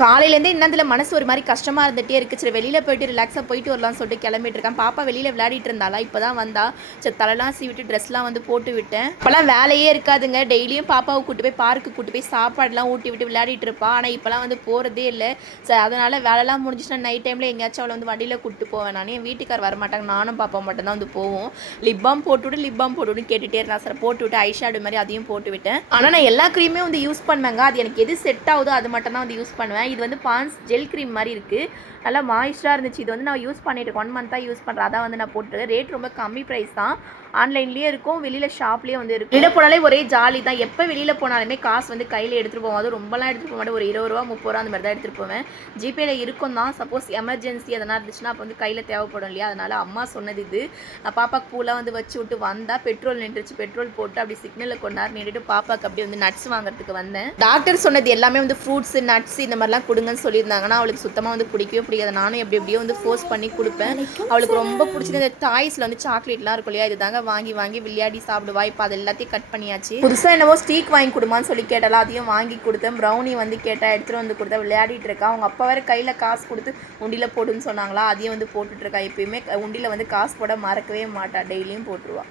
காலையிலேருந்து இன்னத்தில் மனசு ஒரு மாதிரி கஷ்டமாக இருந்துகிட்டே இருக்கு. சரி வெளியில் போயிட்டு ரிலாக்ஸாக போயிட்டு வரலாம்னு சொல்லிட்டு கிளம்பிட்டு இருக்கேன். பாப்பா வெளியில் விளையாடிட்டு இருந்தாலா இப்போ தான் வந்தா. சரி தலைலாம் சீவிட்டு ட்ரெஸ்லாம் வந்து போட்டு விட்டேன். இப்போலாம் வேலையே இருக்காதுங்க. டெய்லியும் பாப்பாவை கூட்டு போய் பார்க்கு கூட்டு போய் சாப்பாடுலாம் ஊட்டி விட்டு விளையாடிட்டு இருப்பா. ஆனால் இப்போலாம் வந்து போகிறதே இல்லை. சரி அதனால் வேலைலாம் முடிஞ்சுச்சுன்னா நைட் டைமில் எங்கேயாச்சும் அவளை வந்து வண்டியில் கூட்டு போவேன் நான். என் வீட்டுக்கார் வர மாட்டாங்க. நானும் பாப்பா மட்டும்தான் வந்து போவோம். லிப் போட்டுவிட்டு போட்டு போட்டுவிட்டு லிப் கேட்டுகிட்டே இருந்தா சார் போட்டு விட்டு ஐஷேடு மாதிரி அதையும் போட்டு விட்டேன். ஆனால் நான் எல்லா க்ரீமே வந்து யூஸ் பண்ணுவேங்க. அது எனக்கு எது செட் ஆகுதோ அது மட்டும் தான் வந்து யூஸ் பண்ணுவேன். இது வந்து பான்ஸ் ஜெல் க்ரீம் மாதிரி இருக்குது நல்லா மாய்ஸ்டாக இருந்துச்சு. இது வந்து நான் யூஸ் பண்ணிட்டு ஒன் மந்த்தாக யூஸ் பண்ணுறேன் அதான் வந்து நான் போட்டுருக்கேன். ரேட் ரொம்ப கம்மி ப்ரைஸ் தான். ஆன்லைன்லேயே இருக்கும். வெளியில் ஷாப்லேயே வந்து இருக்கும். வெளியில் போனாலே ஒரே ஜாலி தான். எப்போ வெளியில் போனாலுமே காசு வந்து கையில் எடுத்துகிட்டு போவோம் அதுவும் ரொம்பலாம் எடுத்துகிட்டு போக மாட்டேன். ஒரு இருபது ரூபா முப்பது ரூபா அந்த மாதிரி தான் எடுத்துகிட்டு போவேன். ஜிபேல இருக்கும் தான். சப்போஸ் எமர்ஜென்சி எதனா இருந்துச்சுன்னா அப்போ வந்து கையில் தேவைப்படும் இல்லையா? அதனால் அம்மா சொன்னது இது. நான் பாப்பாக்கு பூலாம் வந்து வச்சு விட்டு வந்தால் பெட்ரோல் நின்றுச்சு. பெட்ரோல் போட்டு அப்படி சிக்னலில் கொண்டாரு நின்றுட்டு பாப்பாக்கு அப்படியே வந்து நட்ஸ் வாங்குறதுக்கு வந்தேன். டாக்டர் சொன்னது எல்லாமே வந்து ஃப்ரூட்ஸ் நட்ஸ் இந்த மாதிரிலாம் கொடுங்கன்னு சொல்லியிருந்தாங்கன்னா அவளுக்கு சுத்தமாக வந்து பிடிக்கவே பிடிக்காது. நானும் எப்படி எப்படியோ வந்து ஃபோர்ஸ் பண்ணி கொடுப்பேன். அவளுக்கு ரொம்ப பிடிச்சது இந்த டாய்ஸில் வந்து சாக்லேட்லாம் இருக்கும் இல்லையா? இது தாங்க வாங்கி வாங்கி விளையாடி சாப்பிடுவா. இப்போ அது எல்லாத்தையும் கட் பண்ணியாச்சு. புதுசாக என்னவோ ஸ்டீக் வாங்கி கொடுமான்னு சொல்லி கேட்டாலும் அதையும் வாங்கி கொடுத்தேன். ப்ரௌனி வந்து கேட்டா எடுத்துகிட்டு வந்து கொடுத்தா விளையாடிட்டு இருக்கா. அவங்க அப்பா வேறு கையில் காசு கொடுத்து உண்டியில் போடுன்னு சொன்னாங்களா? அதையும் வந்து போட்டுட்டு இருக்கா. எப்பயுமே உண்டியில் வந்து காசு போட மறக்கவே மாட்டா. டெய்லியும் போட்டுருவா.